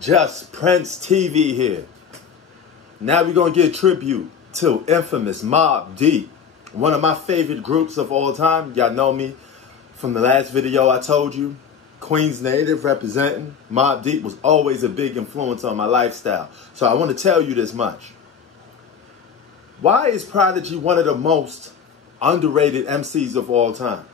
Just Prince TV here. Now we're going to give tribute to infamous Mobb Deep, one of my favorite groups of all time. Y'all know me from the last video I told you. Queens native representing. Mobb Deep was always a big influence on my lifestyle. So I want to tell you this much. Why is Prodigy one of the most underrated MCs of all time?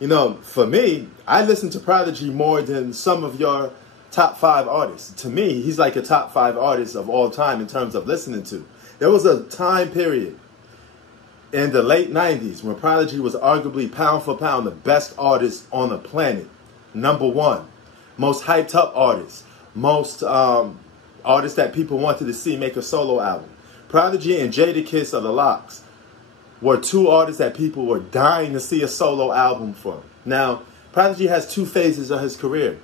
You know, for me, I listen to Prodigy more than some of your top 5 artists. To me, he's like a top 5 artist of all time in terms of listening to. There was a time period in the late 90s when Prodigy was arguably pound for pound the best artist on the planet. #1. Most hyped up artist. Most artists that people wanted to see make a solo album. Prodigy and Jadakiss of the Locks were 2 artists that people were dying to see a solo album from. Now, Prodigy has 2 phases of his career.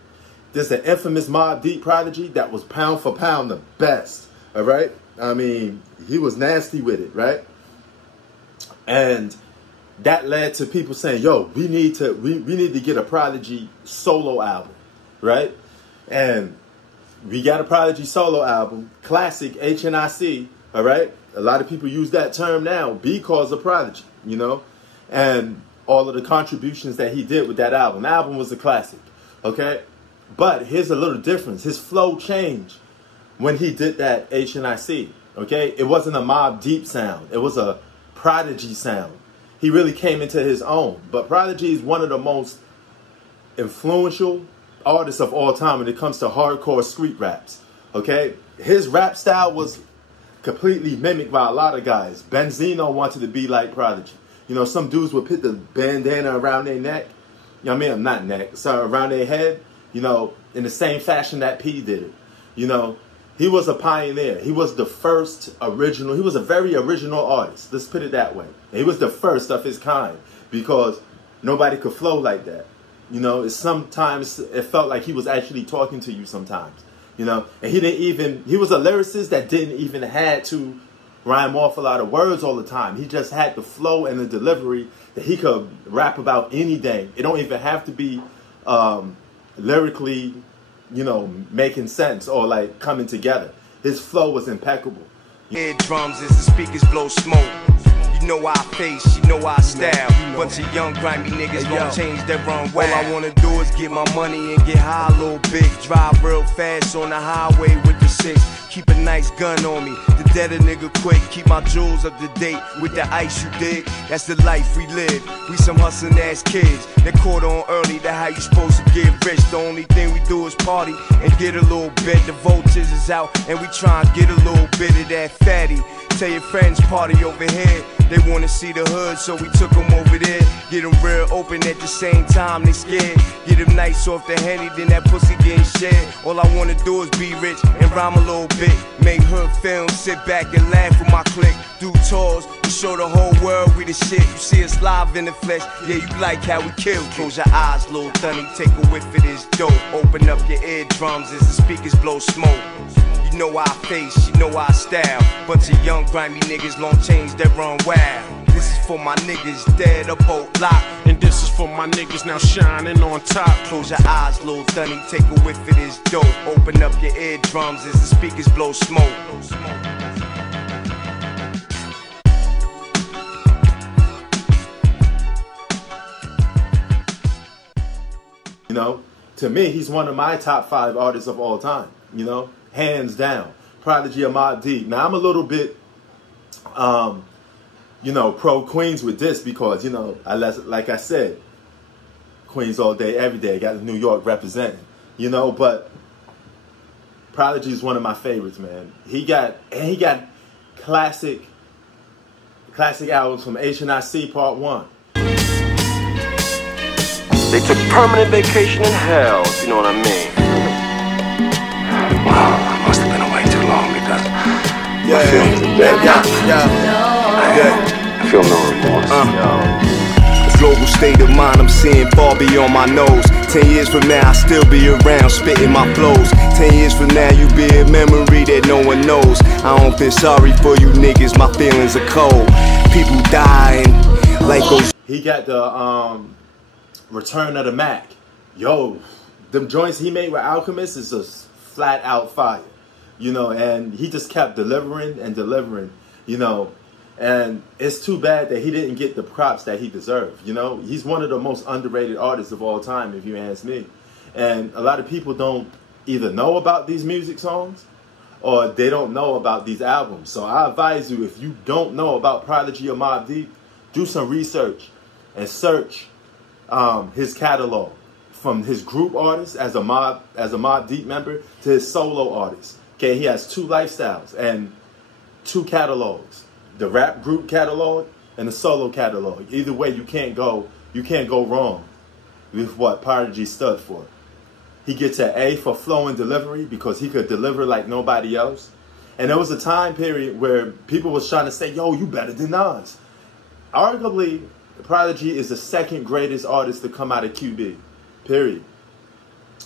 There's the infamous Mobb Deep Prodigy that was pound for pound the best, all right? I mean, he was nasty with it, right? And that led to people saying, yo, we need to get a Prodigy solo album, right? And we got a Prodigy solo album, classic HNIC, all right? A lot of people use that term now because of Prodigy, you know? And all of the contributions that he did with that album. The album was a classic, okay? But here's a little difference. His flow changed when he did that HNIC, okay? It wasn't a Mobb Deep sound. It was a Prodigy sound. He really came into his own. But Prodigy is one of the most influential artists of all time when it comes to hardcore street raps, okay? His rap style was completely mimicked by a lot of guys. Benzino wanted to be like Prodigy. You know, some dudes would put the bandana around their neck. You know what I mean? Not neck. Sorry, around their head. You know, in the same fashion that P did it. You know, he was a pioneer. He was the first original. He was a very original artist. Let's put it that way. He was the first of his kind because nobody could flow like that. You know, sometimes it felt like he was actually talking to you sometimes. You know, and he was a lyricist that didn't even had to rhyme off a lot of words all the time. He just had the flow and the delivery that he could rap about anything. It don't even have to be lyrically, you know, making sense or like coming together. His flow was impeccable. Ear drums as the speakers blow smoke. You know our face, you know our style. Bunch of young grimy niggas gon' change their run wild. All I wanna do is get my money and get high a little bit. Drive real fast on the highway with the 6. Keep a nice gun on me, the dead a nigga quick. Keep my jewels up to date with the ice, you dig? That's the life we live. We some hustling ass kids that caught on early. That's how you supposed to get rich. The only thing we do is party and get a little bit. The vultures is out and we try and get a little bit of that fatty. Tell your friends party over here. They wanna see the hood, so we took them over there. Get them real open at the same time, they scared. Get them nice off the Henny, then that pussy getting shared. All I wanna do is be rich and rhyme a little bit. Make hood films, sit back and laugh with my clique. Do tours, we show the whole world we the shit. You see us live in the flesh, yeah, you like how we kill. Close your eyes, little dunny, take a whiff of this dope. Open up your eardrums as the speakers blow smoke. You know our face, you know our style. Bunch of young grimy niggas long change that run wild. This is for my niggas dead up boat locked. And this is for my niggas now shining on top. Close your eyes, little dunny, take a whiff of this dope. Open up your eardrums as the speakers blow smoke. You know, to me, he's one of my top 5 artists of all time. You know, hands down. Prodigy or Mobb Deep. Now, I'm a little bit, you know, pro Queens with this because, you know, like I said, Queens all day, every day. Got New York representing, you know, but Prodigy is one of my favorites, man. He got classic albums from HNIC Part 1. They took permanent vacation in hell, if you know what I mean. Wow, I must have been away too long because Yeah. I feel no remorse. Global state of mind, I'm seeing far beyond my nose. 10 years from now, I'll still be around, spitting my flows. 10 years from now, you be a memory that no one knows. I don't feel sorry for you niggas, my feelings are cold. People dying like those. He got the Return of the Mac. Yo, them joints he made with Alchemist is just flat out fire, you know, and he just kept delivering and delivering, you know, and it's too bad that he didn't get the props that he deserved, you know. He's one of the most underrated artists of all time, if you ask me, and a lot of people don't either know about these music songs or they don't know about these albums. So I advise you, if you don't know about Prodigy or Mobb Deep, do some research and search his catalog, from his group artist as a Mobb Deep member to his solo artist. Okay, he has 2 lifestyles and 2 catalogs: the rap group catalog and the solo catalog. Either way, you can't go wrong with what Prodigy stood for. He gets an A for flow and delivery because he could deliver like nobody else. And there was a time period where people was trying to say, yo, you better than Nas. Arguably, Prodigy is the 2nd greatest artist to come out of QB, period.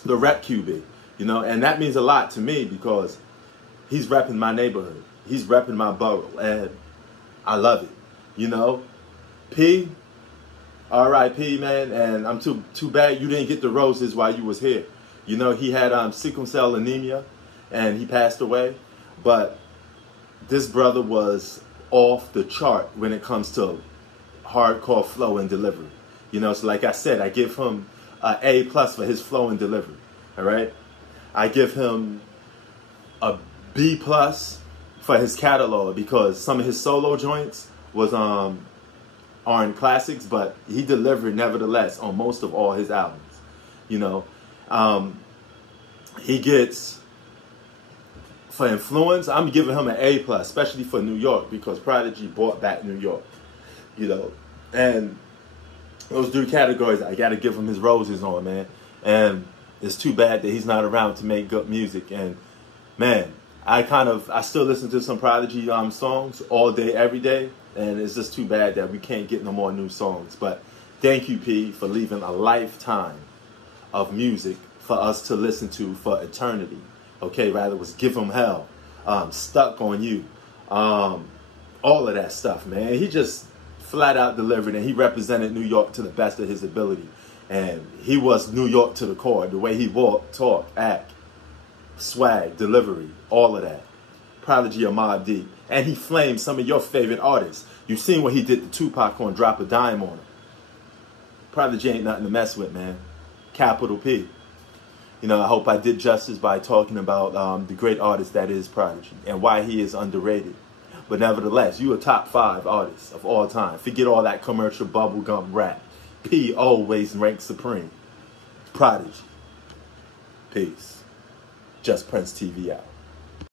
The rep QB, you know, and that means a lot to me because he's repping my neighborhood. He's repping my borough, and I love it, you know. P, R.I.P., man, and I'm too bad you didn't get the roses while you was here. You know, he had sickle cell anemia, and he passed away. But this brother was off the chart when it comes to hardcore flow and delivery. You know, so like I said, I give him an A+ for his flow and delivery. All right, I give him a B+ for his catalog because some of his solo joints was aren't classics, but he delivered nevertheless on most of all his albums. You know. He gets, for influence, I'm giving him an A+, especially for New York, because Prodigy brought back New York, you know. And those 3 categories, I got to give him his roses on, man. And it's too bad that he's not around to make good music. And, man, I still listen to some Prodigy songs all day, every day. And it's just too bad that we can't get no more new songs. But thank you, P, for leaving a lifetime of music for us to listen to for eternity. Okay, rather was Give 'Em Hell, Stuck on You, all of that stuff, man. He just flat out delivered, and he represented New York to the best of his ability. And he was New York to the core. The way he walked, talk, act, swag, delivery, all of that. Prodigy or Mobb Deep. And he flamed some of your favorite artists. You've seen what he did to Tupac on Drop a Dime on him. Prodigy ain't nothing to mess with, man. Capital P. You know, I hope I did justice by talking about the great artist that is Prodigy and why he is underrated. But nevertheless, you a top 5 artist of all time. Forget all that commercial bubblegum rap. P always ranks supreme. Prodigy. Peace. Just Prince TV out.